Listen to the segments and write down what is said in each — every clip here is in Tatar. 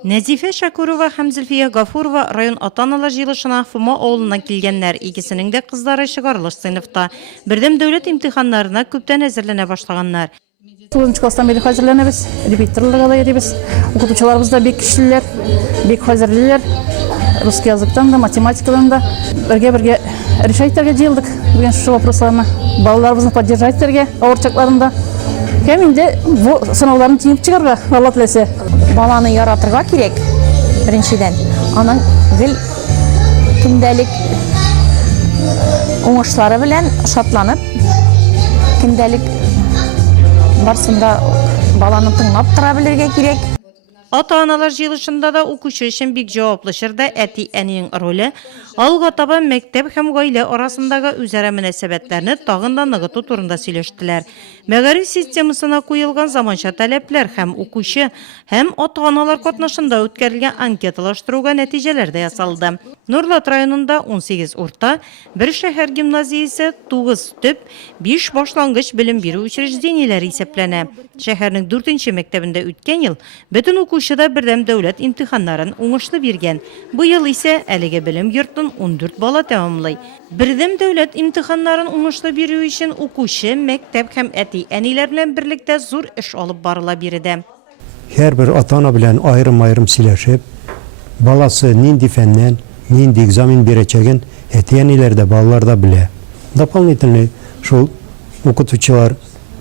Нәзифә Шакурова һәм Зөлфия Гафурова район ата-аналар җыелышына Фома авылына килгәннәр. Икесенең дә кызлары чыгарылыш сыйныфта. Бердәм дәүләт имтиханнарына күптән әзерләнә башлаганнар. 9 класстан бeri hazırlanırız, репетиторларга да йөрибез. Укытучыларыбыз да бик көчлеләр, бик хәзерлеләр. Русский языктан да, математикадан да бергә решать итәргә җыелдык. Бүген шушы вопросларны балаларыбызны поддержать итәргә авыр чакларында. Һәм инде бу сынауларны тиңеп чыгарга, Алла теләсә. Баланы яратырга кирәк. Беренчедән, аның гел көндәлек уңышлары белән шатланып, көндәлек барсында баланы тыңлап тора белергә кирәк. Ата-аналар җыелышында да укучы өчен бик җаваплы чорда әти-әнинең роле, алга таба мәктәп һәм гаилә арасындагы үзара мөнәсәбәтләрне тагын да ныгыту турында сөйләштеләр. Мәгариф системасына куелган заманча таләпләр һәм укучы һәм ата-аналар катнашында үткәрелгән анкеталаштыруга нәтиҗәләр дә ясалды. Нурлат районында 18 урта, 1 шәһәр гимназиясе, 9 төп, 5 башлангыч белем бирү учреждениеләре исәпләнә. Шәһәрнең 4нче мәктәбендә үткән ел бөтен укучыда бердәм дәүләт имтиханнарын уңышлы биргән. Бу ел исә әлеге белем йортын 14 бала тәмамлый. Бердәм дәүләт имтиханнарын уңышлы бирү өчен укучы, мәктәп һәм әти-әниләр белән берлектә зур эш алып барыла биредә. Һәрбер ата-ана белән аерым-аерым сөйләшеп, баласы нинди фәннән, нинди экзамен бирәчәген әти-әниләр дә, балалар да белә. Дополнительный шул укытучылар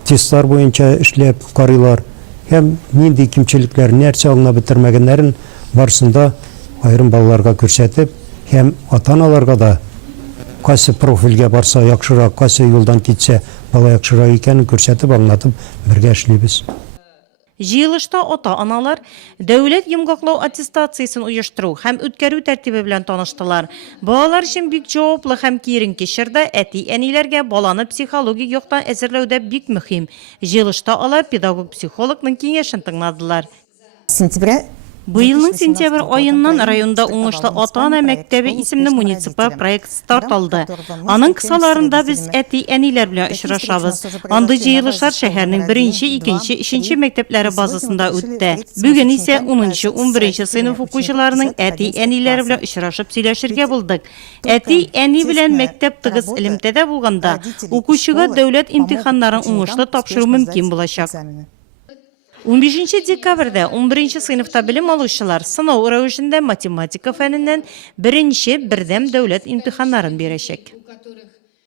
тестлар буенча эшләп карыйлар һәм нинди кимчелекләр, нәрсә аңлап бетермәгәннәрен барсында аерым балаларга күрсәтеп, һәм ата-аналарга да кайсы профильгә барса яхшырак, кайсы юлдан китсә бала яхшырак икәнен күрсәтеп, аңлатып бергә эшлибез. Җыелышта ата-аналар дәүләт йомгаклау аттестациясын оештыру һәм үткәрү тәртибе белән таныштылар. Балалар өчен бик җаваплы һәм киеренке чорда әти-әниләргә баланы психологик яктан әзерләүдә бик мөһим. Җыелышта алар педагог-психологның киңәшен тыңладылар. Быелның сентябрь аеннан районда уңышлы ата-ана мәктәбе исемле муниципаль проект старт алды. Аның кысаларында без әти-әниләр белән очрашабыз. Андый җыелышлар шәһәрнең 1нче, 2нче, 3нче мәктәпләре базасында үтте. Бүген исә 10нчы, 11нче сыйныф укучыларының әти-әниләре белән очрашып сөйләшергә булдык. Әти-әни белән мәктәп тыгыз элемтәдә булганда, укучыга дәүләт имтиханнарын уңышлы тапшыру мөмкин булачак. 15 декабрьдә 11нче сыйныфта белем алучылар сынау рәвешендә математика фәненнән 1нче бердәм дәүләт имтиханнарын бирәчәк.